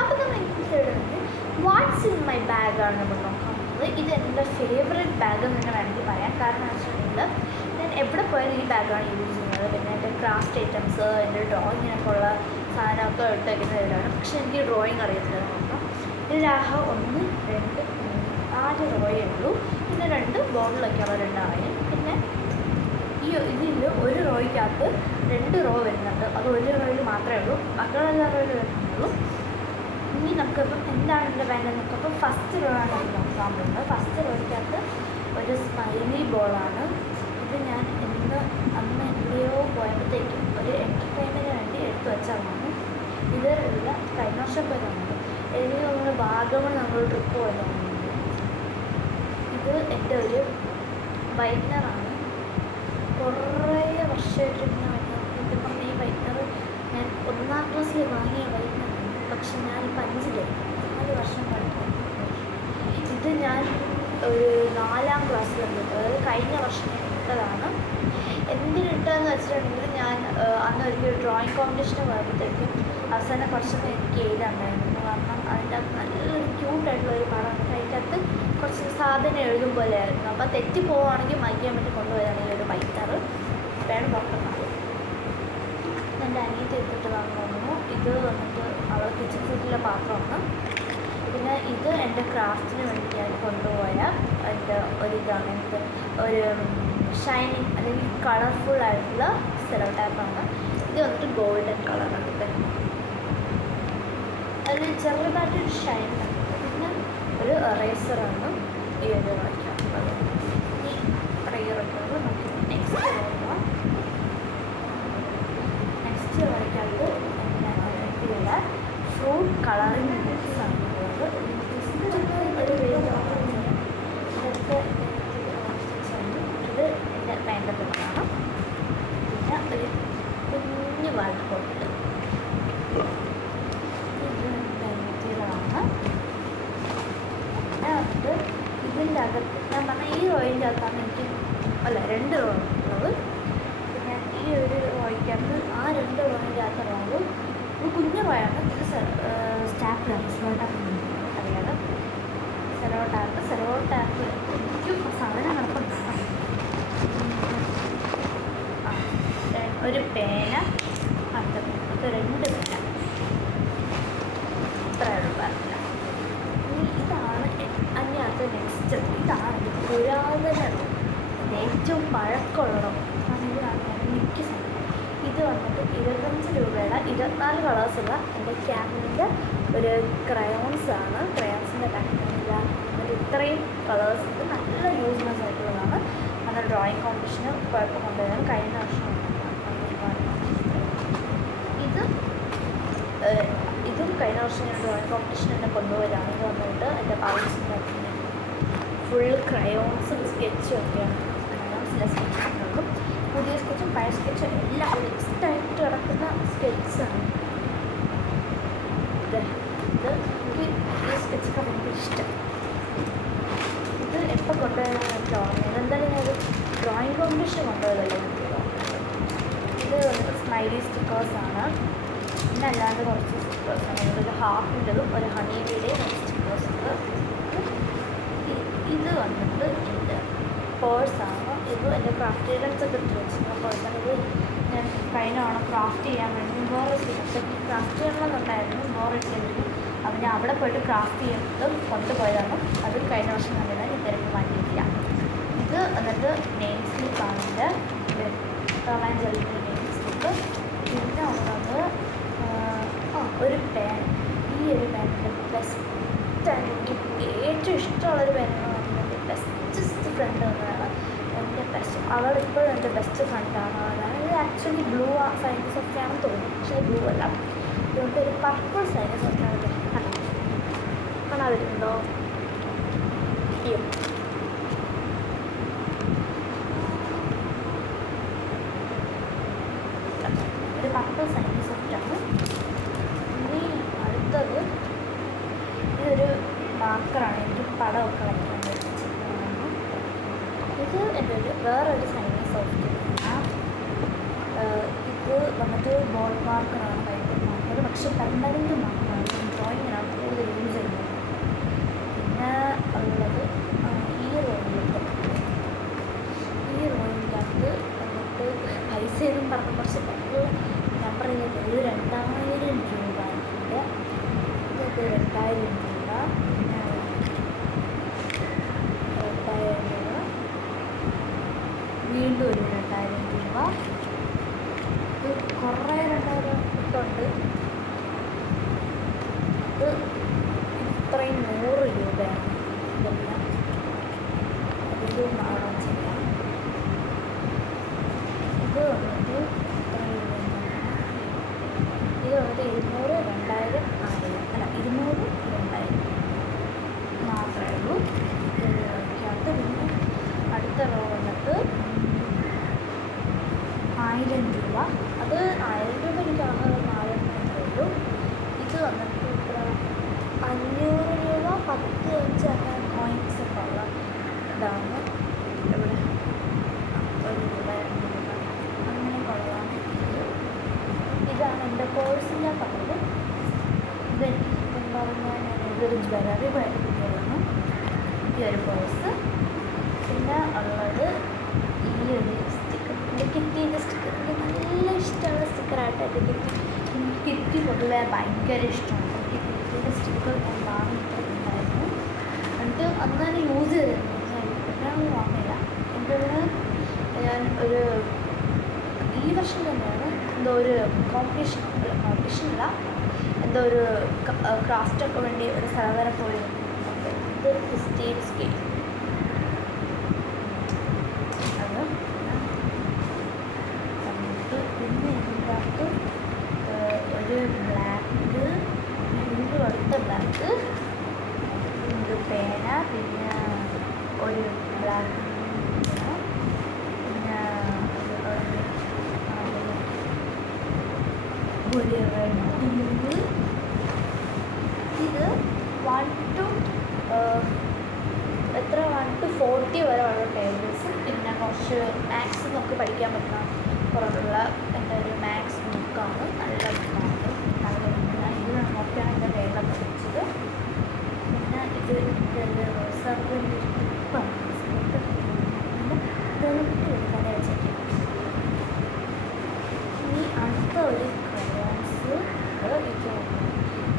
അപ്പോൾ നമ്മൾ ഇടുന്നത് വാട്ട്സ് ഇൻ മൈ ബാഗാണ് നമ്മൾ നോക്കാൻ പോകുന്നത്. ഇത് എൻ്റെ ഫേവറേറ്റ് ബാഗ് എന്ന് തന്നെ വേണമെങ്കിൽ പറയാം. കാരണം എന്ന് വെച്ചിട്ടുണ്ടെങ്കിൽ ഞാൻ എവിടെ പോയാലും ഈ ബാഗാണ് യൂസ് ചെയ്യുന്നത്. പിന്നെ എൻ്റെ ക്രാഫ്റ്റ് ഐറ്റംസ്, എൻ്റെ ഡ്രോയിങ്ങിനൊക്കെ ഉള്ള സാധനമൊക്കെ ഇട്ടേക്കുന്നത് ഇതിലാണ്. പക്ഷേ എനിക്ക് ഡ്രോയിങ് അറിയത്തില്ല നോക്കാം. ഇതിലാകെ 1 2 3 4 റോയേ ഉള്ളൂ. പിന്നെ 2 ബോർഡിലൊക്കെയുള്ള 2 ആയും. പിന്നെ ഇതിൽ ഒരു റോയ്ക്കകത്ത് 2 റോ വരുന്നുണ്ട്. അത് ഒരു റോയിൽ മാത്രമേ ഉള്ളൂ, ബാക്കിയുള്ള എല്ലാ റോയിൽ വരുന്നുള്ളൂ. ഇനി നമുക്കിപ്പം എന്താണ് എൻ്റെ ബാഗ് നോക്കാം. ഫസ്റ്റ് റോ ആണ് നോക്കാൻ പോകുന്നത്. ഫസ്റ്റ് റോയ്ക്കകത്ത് ഒരു സ്മൈലി ബോളാണ്. ഇത് ഞാൻ അന്ന് എവിടെയോ പോയപ്പോഴത്തേക്കും ഒരു എൻ്റർടൈൻമെൻറ്റിന് വേണ്ടി എടുത്തു വെച്ചതാണ്. ഇതല്ല കഴിഞ്ഞ വർഷം പോയി തന്നത്. എനിക്ക് തോന്നുന്നു വാഗമൺ നമ്മൾ ട്രിപ്പ് പോയതാണ്. ഇത് എൻ്റെ ഒരു വൈറ്റ്നറാണ്. കുറേ വർഷമായിട്ടിരുന്ന വൈറ്റ്നർ. ഇത് പറഞ്ഞ ഈ വൈറ്റ്നർ ഞാൻ 1ാം ക്ലാസ്സിൽ വാങ്ങിയ വൈറ്റ്നറാണ്. പക്ഷെ ഞാനിപ്പോൾ 5ലായി, 4 വർഷം പഠിക്കും. ഇത് ഞാൻ ഒരു 4ാം ക്ലാസ്സിലുണ്ട്, അതായത് കഴിഞ്ഞ വർഷം ഇട്ടതാണ്. എന്തിനിട്ടതെന്ന് വെച്ചിട്ടുണ്ടെങ്കിൽ ഞാൻ അന്ന് ഒരു ഡ്രോയിങ് കോമ്പറ്റീഷന് പോയപ്പോഴത്തേക്കും അവസാനം കുറച്ചൊക്കെ എനിക്ക് എഴുതാണ്ടായിരുന്നു. കാരണം അതിൻ്റെ അകത്ത് നല്ലൊരു ക്യൂട്ടായിട്ടുള്ളൊരു പടമാണ്. അതിൻ്റെ അകത്ത് കുറച്ച് സാധനം എഴുതും പോലെ ആയിരുന്നു. അപ്പോൾ തെറ്റി പോവുകയാണെങ്കിൽ മായ്ക്കാൻ വേണ്ടി കൊണ്ടുപോയതാണ് ഈ ഒരു വൈറ്റ്നർ. വേണം നോക്കുന്നത്. എൻ്റെ അനിയത്തി എടുത്തിട്ട് വാങ്ങുന്നു. ഇത് വന്നിട്ട് അവൾ കിച്ചൺ സെറ്റിലെ പാത്രമാണ്. പിന്നെ ഇത് എൻ്റെ ക്രാഫ്റ്റിന് വേണ്ടി ഞാൻ കൊണ്ടുപോയ എൻ്റെ ഒരിതാണ്. എനിക്ക് ഒരു ഷൈനിങ് അല്ലെങ്കിൽ കളർഫുൾ ആയിട്ടുള്ള സെലോ ടാപ്പാണ്. ഇത് വന്നിട്ട് ഗോൾഡൻ കളറാണ്. അതിൽ ചെറുതായിട്ടൊരു ഷൈൻ ഉണ്ട്. പിന്നെ ഒരു എറേസറാണ് ഈ ഒരു വരയ്ക്കാറുള്ളത്. ഈ റയറൊക്കെയാണ് നമുക്ക് നെക്സ്റ്റ് വരയ്ക്കാം. നെക്സ്റ്റ് വരയ്ക്കാത്തത് ഇതിലുള്ള ഫ്രൂട്ട് കളറിങ് ബുക്സാണ് ഉള്ളത്. ഒരു ഇതൊക്കെ ഇത് എൻ്റെ വേണ്ടതുള്ളതാണ്. പിന്നെ ഒരു കുഞ്ഞു വാട്ട് ബോട്ടിൽ ഇതിൻ്റെ അകത്ത് ഞാൻ പറഞ്ഞ ഈ റോയിൻ്റെ അകത്താണ് എനിക്ക് 2 റോ ഉള്ളത്. പിന്നെ ഈ ഒരു റോയ്ക്കകത്ത് ആ 2 റോയിൻ്റെ അകത്ത് റോവ് ഒരു കുഞ്ഞു റോയാണ്. ഇത് സ്റ്റാപ്പിലാണ്, സെലോ ടാപ്പ് അറിയാതെ. സെലോ ടാപ്പ് എനിക്കും സാധനം നടക്കുന്നുണ്ട്. ഒരു പേന, അടുത്ത 2 പേന, ഇത്രയുള്ള പറഞ്ഞില്ല. ഇതാണ് അതിനകത്ത് നെക്സ്റ്റ്. ഇതാണ് പുരാതന ഏറ്റവും പഴക്കമുള്ള അതിലാണ് മിക്ക സമയം. ഇത് വന്നിട്ട് 25 രൂപയുടെ 24 കളേഴ്സുള്ള എൻ്റെ ക്യാമലിൻ്റെ ഒരു ക്രയോൺസാണ്. ക്രയോൺസിൻ്റെ പാക്കറ്റിലാണ്. ഇത്രയും കളേഴ്സ് ഇത് നല്ല യൂസ്ലെസ് ആയിട്ടുള്ളതാണ്. അത് ഡ്രോയിങ് കോമ്പറ്റീഷന് കുഴപ്പം കൊണ്ടുവരാൻ കഴിഞ്ഞ വർഷം ഇതും കഴിഞ്ഞ വർഷം ഞാൻ ഡ്രോയിങ് കോമ്പറ്റീഷൻ എന്നെ കൊണ്ടുപോയതാണ്. ഇത് വന്നിട്ട് എൻ്റെ പാരൻസിൻ്റെ ഫുൾ ക്രയോൺസും സ്കെച്ചും ഒക്കെയാണ്. ക്രയോൺസിലെ സ്കെച്ചും പുതിയ സ്കെച്ചും പഴയ സ്കെച്ചും എല്ലാം മിക്സ്ഡായിട്ട് കിടക്കുന്ന സ്കെച്ചാണ്. ഇത് എനിക്ക് ഈ സ്കെച്ചൊക്കെ ഭയങ്കര ഇഷ്ടം. ഇത് എപ്പോൾ കൊണ്ടുപോയാലും എനിക്ക് ഓർമ്മ. എന്തായാലും ഞാനൊരു ഡ്രോയിങ് കോമ്പറ്റീഷൻ കൊണ്ടുപോയതല്ലേ എനിക്ക് ഓർമ്മ. ഇത് വന്നിട്ട് സ്മൈലി സ്റ്റിക്കേഴ്സാണ്. പിന്നെ അല്ലാണ്ട് കുറച്ച് സ്റ്റിക്കേഴ്സാണ്. ഒരു ഹാർട്ടിൻ്റെതും ഒരു ഹണി ബീയുടെയും സ്റ്റിക്കേഴ്സ് ഉണ്ട്. ഇത് വന്നിട്ട് എൻ്റെ പേഴ്സാണ്. ഇത് എൻ്റെ ക്രാഫ്റ്റ് ഐറ്റംസൊക്കെ ഇട്ട് വെച്ചിട്ടുള്ള പേഴ്സാണ്. ഇത് ഞാൻ കഴിഞ്ഞ ഓണം ക്രാഫ്റ്റ് ചെയ്യാൻ വേണ്ടി വേറെ സ്റ്റിക്കർ ക്രാഫ്റ്റ് ചെയ്യണമെന്നുണ്ടായിരുന്നു. ബോറിട്ടിരുന്നു. അത് ഞാൻ അവിടെ പോയിട്ട് ക്രാഫ്റ്റ് ചെയ്യുന്നത് കൊണ്ടുപോയതാണ്. അത് കഴിഞ്ഞ വർഷം കണ്ടതാണ്. ഇതുവരെ മാറ്റിയിട്ടില്ല. ഇത് എന്നിട്ട് നെയിം സ്ലിപ്പാണ്. എൻ്റെ ടോം ആൻഡ് ജെറിയുടെ നെയിം സ്ലിപ്പ്. പിന്നെ ഉള്ളത് ഒരു പേൻ. ഈ ഒരു പേനിൻ്റെ ബെസ്റ്റ് എനിക്ക് ഏറ്റവും ഇഷ്ടമുള്ളൊരു പേനെന്ന് പറഞ്ഞാൽ ബെസ്റ്റ് ഫ്രണ്ട് എന്നാണ് എൻ്റെ ബെസ്റ്റ്. അവളിപ്പോഴും എൻ്റെ ബെസ്റ്റ് ഫ്രണ്ടാണ്. അതാണ് ഇത് ആക്ച്വലി ബ്ലൂ സൈനിക സോഫ്റ്റാണെന്ന് തോന്നുന്നു, പക്ഷേ ബ്ലൂ അല്ല. ഇതുകൊണ്ട് ഒരു പർപ്പിൾ സൈനിക സോഫ്റ്റാണ്. കാണാൻ വരുന്നുണ്ടോ? ഒരു പർപ്പിൾ സൈനിക സോഫ്റ്റാണ്. ഇനി അടുത്തത് ഇതൊരു മാർക്കറാണ്. എനിക്ക് പടമൊക്കെ കളയാൻ വെച്ചിട്ടുള്ളതാണ്. ഇത് എൻ്റെ വേറൊരു സൈനിക സോഫ്റ്റ്. ഇത് വന്നിട്ട് ബോൾ മാർക്കറാണ്. ഭയങ്കര മാർക്കർ, പക്ഷേ പെർമനൻറ്റ് മാർക്കറാണ്. ഡ്രോയിങ്ങിനാണ് കൂടുതൽ യൂസ് ചെയ്യുന്നത്. പിന്നെ ഉള്ളത് ഈ റോയിൻ്റെ എന്നിട്ട് പൈസ എന്നും പറഞ്ഞ് കുറച്ച് നമ്പർ ചെയ്തിട്ട് ഒരു 2000 രൂപ ഇതൊക്കെ 2000 രൂപ, 2000 രൂപ, വീണ്ടും ഒരു 2000 രൂപ, ഇത് കുറേ 2000 ഇട്ടുണ്ട്. ഇത് ഇത്രയും 100 രൂപയാണ്. ഇതെല്ലാം അതിലും മാറാൻ ചെയ്യാം. ഇത് വന്നിട്ട് ഇത്രയും രൂപ, ഇത് വന്നിട്ട് 200, 2000, 1000 അല്ല 200, 2000 മാത്രമേ ഉള്ളൂ. ഇതിനകത്ത് പിന്നെ അടുത്ത റോ വന്നിട്ട് 1000 രൂപ. അത് 1000 രൂപ എനിക്ക് ആകെ 4 ഉള്ളൂ. ഇത് വന്നിട്ട് ഇത്ര 500 രൂപ, 10, 5 അങ്ങനെ കോയിൻസ് ഒക്കെ ഉള്ള ഇതാണ്. ഇവിടെ 1 രൂപ, 2 രൂപ അങ്ങനെയൊക്കെ ഉള്ളതാണ്. ഇതാണ് എൻ്റെ പേഴ്സിൻ്റെ പറഞ്ഞത്. ഇത് എന്താ പറഞ്ഞാൽ ഞാൻ ഇതൊരു ജ്വല്ലറി പോയിട്ട് കിട്ടിയതാണ് ഈ ഒരു പേഴ്സ്. പിന്നെ ഉള്ളത് ഈ ഒരു സ്റ്റിക്കർ, എൻ്റെ കിറ്റീൻ്റെ സ്റ്റിക്കർ. എനിക്ക് നല്ല ഇഷ്ടമുള്ള സ്റ്റിക്കറായിട്ട് എനിക്ക് കിറ്റി പൊതുവെ ഭയങ്കര ഇഷ്ടമാണ്. എനിക്ക് കിറ്റീൻ്റെ സ്റ്റിക്കർ ഞാൻ വാങ്ങിയിട്ടുണ്ടായിരുന്നു. എന്നിട്ട് അന്ന് തന്നെ യൂസ് ചെയ്തിരുന്നു. ഞാൻ വാങ്ങില്ല. എൻ്റെ കൂടെ ഞാൻ ഒരു ഈ വർഷം തന്നെയാണ് എന്തോ ഒരു കോമ്പറ്റീഷനില്ല, എന്തോ ഒരു ക്രാഫ്റ്റൊക്കെ വേണ്ടി ഒരു സ്ഥലം വരെ പോയിരുന്നു. ഇത് സ്റ്റീൽ സ്കെയിൽ അത് എന്നിട്ട് പിന്നെ ഇതിനകത്ത് ഒരു ബ്ലാക്ക്, വീണ്ടും അടുത്ത ബ്ലാക്ക്, ഒരു പേന, പിന്നെ ഒരു ബ്ലാക്ക്, പിന്നെ ഒരു റെഡ്. ഇത് 1 to 40 വരെ ഉള്ള ടേബിൾസ്. പിന്നെ കുറച്ച് മാത്സ് നമുക്ക് പഠിക്കാൻ പറ്റുന്ന കുറവുള്ള എൻ്റെ ഒരു മാത്സ് ബുക്കാണ്. നല്ല ബുക്കാണ്, നല്ല ബുക്കാണ്. ഇത് നോക്കിയാണ് എൻ്റെ വേഗം പഠിച്ചത്. പിന്നെ ഇത് എൻ്റെ റിസർവിൻ്റെ ടിപ്പാണ്. ഇതെല്ലാം എടുക്കാതെ വെച്ചേക്കാം. ഇനി അടുത്ത ഒരു ക്രയോൺസ്.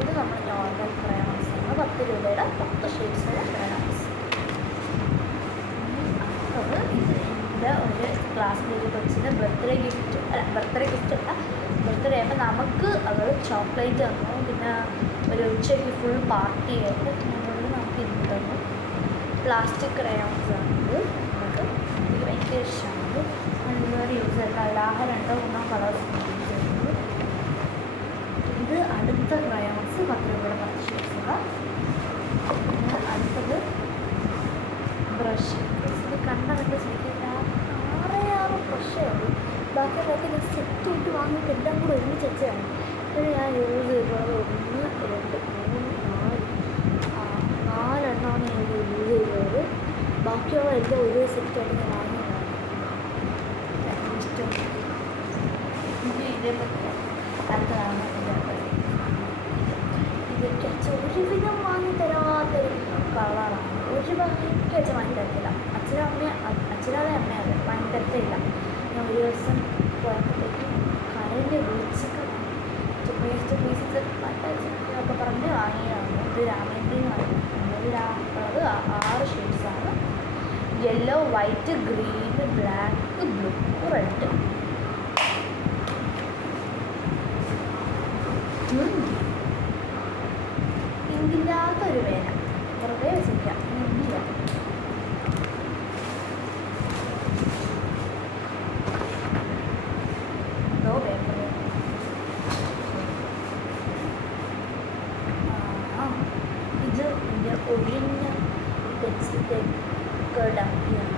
ഇത് നമ്മൾ നോർമൽ ക്രയോൺസ് ആണ്. 10 രൂപയുടെ 10 ഷെയ്ഡ്സുള്ള ക്രയോൺസ്. അടുത്തത് ഇത് എൻ്റെ ഒരു ക്ലാസ്സിലൊരു കൊച്ചിന് ബർത്ത്ഡേ ഗിഫ്റ്റ് അല്ല, ബർത്ത്ഡേ ആയപ്പോൾ നമുക്ക് അവർ ചോക്ലേറ്റ് തന്നു. പിന്നെ ഒരു ഉച്ചയ്ക്ക് ഫുൾ പാർട്ടി ആയിട്ട് ഞങ്ങളിൽ നമുക്ക് ഇത് തന്നു. പ്ലാസ്റ്റിക് ക്രയോൺസ് ആണിത്. എനിക്ക് ഭയങ്കര ഇഷ്ടമാണ്. ഒരുപാട് യൂസ് ചെയ്തിട്ട് അല്ലാതെ 2-3 കളേഴ്സ് യൂസ് ചെയ്യുന്നത്. ഇത് അടുത്ത ക്രയോൺസ് 10 രൂപയുടെ 10 ഷെയ്ഡ്സുള്ള. പിന്നെ അടുത്തത് ബ്രഷ്. ഇത് കണ്ടതിൻ്റെ ശരിക്കും 6 ബ്രഷേ ഉള്ളൂ. ബാക്കി ഞാൻ സെറ്റ് ആയിട്ട് വാങ്ങിയിട്ട് എല്ലാം കൂടെ ഒരുമിച്ച് വെച്ചതാണ്. ഇത് ഞാൻ യൂസ് ചെയ്തത് 1, 2, 3, 4 എണ്ണമാണ് ഞാൻ യൂസ് ചെയ്തത്. ബാക്കിയുള്ള എല്ലാം ഒരു സെറ്റായിട്ട് ഞാൻ വാങ്ങിയതാണ്. ഇഷ്ടം എനിക്ക് ഇതേപോലെ അടുത്തതാണ് ഇതൊക്കെ ഒരുവിധം വാങ്ങി തരാത്തൊരു കളറാണ്. ഒരു ഭംഗിക്ക് വെച്ച് വാങ്ങി തരത്തില്ല. അച്ഛനാളെ അമ്മയല്ല വാങ്ങി തരത്തില്ല. ഞാൻ ഒരു ദിവസം പോയപ്പോഴത്തേക്കും കരഞ്ഞ് വിളിച്ചൊക്കെ പീസസ് ഒക്കെ പറഞ്ഞ് വാങ്ങിയതാണ്. ഇത് രാമേന്ദ്രൻ ഉള്ളത് 6 ഷെയ്ഡ്സാണ്. Yellow, white, green, black, blue, red. ഇല്ലാത്തൊരു പേന വെറുതെ വെച്ചിരിക്കാം. ഇല്ല എന്തോ പേപ്പർ. ഇത് എൻ്റെ ഒഴിഞ്ഞ പെൻസിൽ ഡമ്പിയാണ്.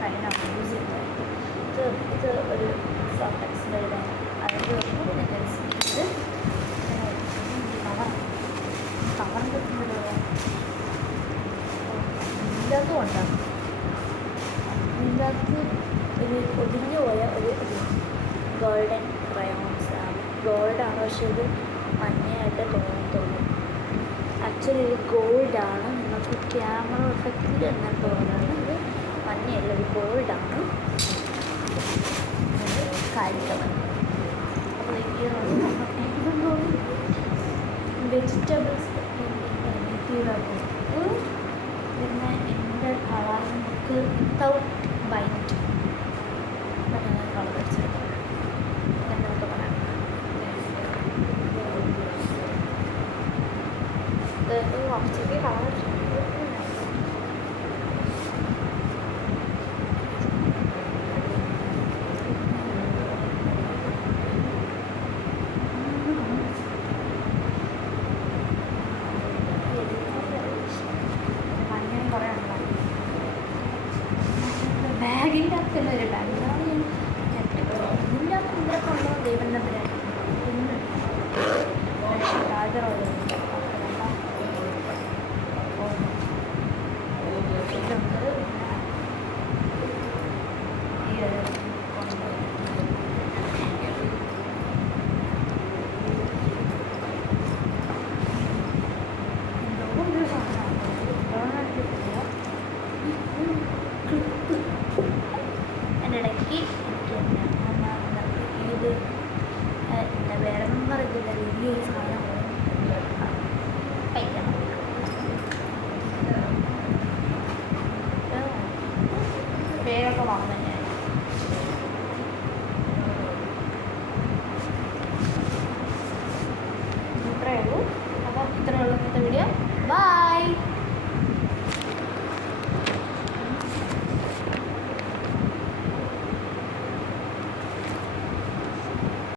കഴിഞ്ഞ യൂസ് ചെയ്തായിട്ട് ഇത് ഒരു സോഫ്റ്റ് എക്സിൻ്റെ ഇതാണ്. അതിൻ്റെ പിന്നെ പെൻസിൽ ഇത് കവറിൻ്റെ ഇതിനകത്തും ഉണ്ടാകും. ഇതിനകത്ത് ഒരു ഒടിഞ്ഞു പോയ ഒരു ഗോൾഡൻ ക്രയോൺസ് ആണ്. ഗോൾഡാണ്, പക്ഷേ ഇത് മഞ്ഞയായിട്ട് തോന്നത്തുള്ളൂ. ആക്ച്വലി ഇത് ഗോൾഡാണ്, നമുക്ക് ക്യാമറ എഫക്റ്റിൽ തന്നെ തോന്നുന്നത് മഞ്ഞയല്ല, ഇത് ഗോൾഡാണ്. കാലിക്കവൻ. അപ്പോൾ ഇതെന്തോ വെജിറ്റബിൾസ് പിന്നെ എൻ്റെ കളർ നമുക്ക് വിത്തൗട്ട് വൈറ്റ് കളർ വെച്ചിട്ടുണ്ട്. അങ്ങനെ നമുക്ക് പറയാം. ഇത് കുറച്ചൊക്കെ കളർ